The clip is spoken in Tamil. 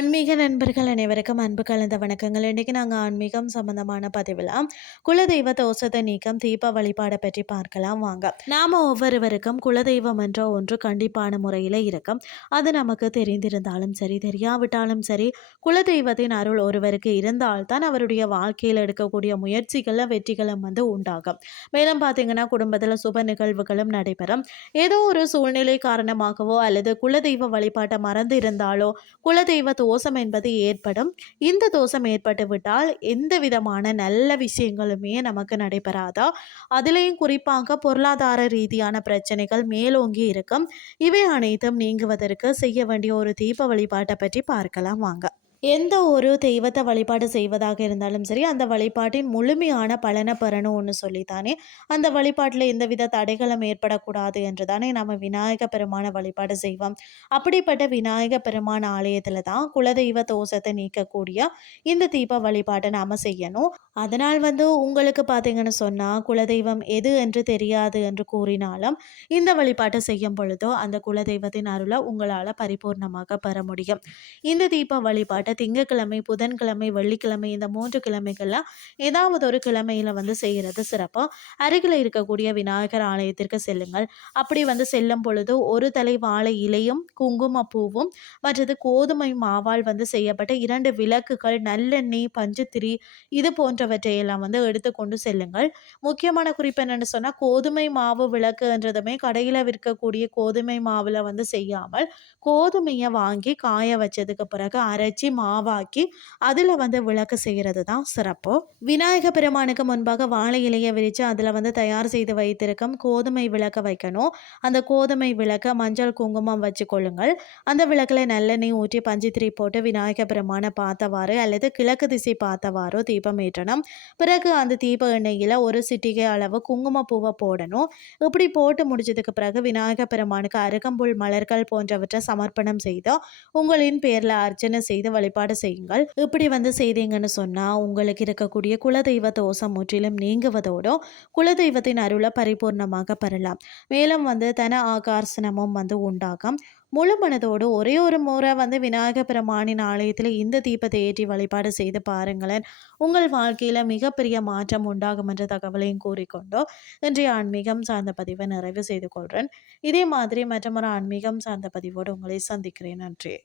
ஆன்மீக நண்பர்கள் அனைவருக்கும் அன்பு கலந்த வணக்கங்கள். இன்றைக்கி நாங்கள் ஆன்மீகம் சம்பந்தமான பதிவில் குலதெய்வ தோஷத்தை நீக்கம் தீப வழிபாடை பற்றி பார்க்கலாம். வாங்க. நாம் ஒவ்வொருவருக்கும் குலதெய்வம் என்ற ஒன்று கண்டிப்பான முறையில் இருக்கும். அது நமக்கு தெரிந்திருந்தாலும் சரி தெரியாவிட்டாலும் சரி குலதெய்வத்தின் அருள் ஒருவருக்கு இருந்தால்தான் அவருடைய வாழ்க்கையில் எடுக்கக்கூடிய முயற்சிகளும் வெற்றிகளும் வந்து உண்டாகும். மேலும் பார்த்தீங்கன்னா குடும்பத்தில் சுப நிகழ்வுகளும் நடைபெறும். ஏதோ ஒரு சூழ்நிலை காரணமாகவோ அல்லது குலதெய்வ வழிபாட்டை மறந்து இருந்தாலோ குலதெய்வ தோஷம் என்பது ஏற்படும். இந்த தோஷம் ஏற்பட்டு விட்டால் எந்த விதமான நல்ல விஷயங்களுமே நமக்கு நடைபெறாதா? அதுலேயும் குறிப்பாக பொருளாதார ரீதியான பிரச்சனைகள் மேலோங்கி இருக்கும். இவை அனைத்தும் நீங்குவதற்கு செய்ய வேண்டிய ஒரு தீப வழிபாட்டை பற்றி பார்க்கலாம். வாங்க. எந்த ஒரு தெய்வத்தை வழிபாடு செய்வதாக இருந்தாலும் சரி அந்த வழிபாட்டின் முழுமையான பலனை பெறணும்னு சொல்லித்தானே. அந்த வழிபாட்டில் எந்தவித தடைகளும் ஏற்படக்கூடாது என்று தானே நம்ம விநாயக பெருமான வழிபாடு செய்வோம். அப்படிப்பட்ட விநாயக பெருமான ஆலயத்தில் தான் குலதெய்வ தோஷத்தை நீக்கக்கூடிய இந்த தீப வழிபாட்டை நாம் செய்யணும். அதனால் வந்து உங்களுக்கு பார்த்தீங்கன்னு சொன்னால் குலதெய்வம் எது என்று தெரியாது என்று கூறினாலும் இந்த வழிபாட்டை செய்யும் பொழுதோ அந்த குலதெய்வத்தின் அருளை உங்களால் பரிபூர்ணமாக பெற முடியும். இந்த தீப வழிபாட்டை திங்கக்கிழமை புதன்கிழமை வெள்ளிக்கிழமை இந்த மூன்று கிழமைகள்லாம் ஏதாவது ஒரு கிழமையில் வந்து செய்கிறது சிறப்பு. அருகில் இருக்கக்கூடிய விநாயகர் ஆலயத்திற்கு செல்லுங்கள். அப்படி வந்து செல்லும் பொழுது ஒரு தலை வாழை இலையும் குங்குமப்பூவும் மற்றது கோதுமை மாவால் வந்து செய்யப்பட்ட இரண்டு விளக்குகள் நல்லெண்ணெய் பஞ்சுத்திரி இது போன்றவற்றையெல்லாம் வந்து எடுத்துக்கொண்டு செல்லுங்கள். முக்கியமான குறிப்பு என்னென்னு சொன்னால் கோதுமை மாவு விளக்குன்றதுமே கடையில் விற்கக்கூடிய கோதுமை மாவில் வந்து செய்யாமல் கோதுமையை வாங்கி காய வச்சதுக்கு பிறகு அரைச்சி மாவாக்கி அதில் வந்து விளக்கு செய்கிறது தான் சிறப்பு. விநாயக பெருமானுக்கு முன்பாக வாழை இலையை விரித்து அதில் வந்து தயார் செய்து வைத்திருக்கும் கோதுமை விளக்க வைக்கணும். அந்த கோதுமை விளக்க மஞ்சள் குங்குமம் வச்சு கொள்ளுங்கள். அந்த விளக்கில் நல்லெண்ணெய் ஊற்றி பஞ்சுத்திரி போட்டு விநாயக பெருமானை பார்த்தவாறு அல்லது கிழக்கு திசை பார்த்தவாறோ தீபம் ஏற்றணும். பிறகு அந்த தீப எண்ணெயில் ஒரு சிட்டிகை அளவு குங்குமப்பூவை போடணும். இப்படி போட்டு முடிச்சதுக்கு பிறகு விநாயக பெருமானுக்கு அருகம்புல் மலர்கள் போன்றவற்றை சமர்ப்பணம் செய்து உங்களின் பேரில் அர்ச்சனை செய்து வழி வழிபாடு செய்யுங்கள். இப்படி வந்து செய்தீங்கன்னு சொன்னால் உங்களுக்கு இருக்கக்கூடிய குலதெய்வ தோஷம் முற்றிலும் நீங்குவதோடும் குலதெய்வத்தின் அருளை பரிபூர்ணமாக பெறலாம். மேலும் வந்து தன ஆகார்சனமும் வந்து உண்டாகும். முழு மனதோடு ஒரே ஒரு முறை வந்து விநாயக பெருமானின் ஆலயத்தில் இந்த தீபத்தை ஏற்றி வழிபாடு செய்து பாருங்களேன். உங்கள் வாழ்க்கையில் மிகப்பெரிய மாற்றம் உண்டாகும் என்ற தகவலையும் கூறிக்கொண்டோ இன்றைய ஆன்மீகம் சார்ந்த பதிவை நிறைவு செய்து கொள்கிறேன் இதே மாதிரி மற்றொரு ஆன்மீகம் சார்ந்த பதிவோடு உங்களை சந்திக்கிறேன். நன்றி.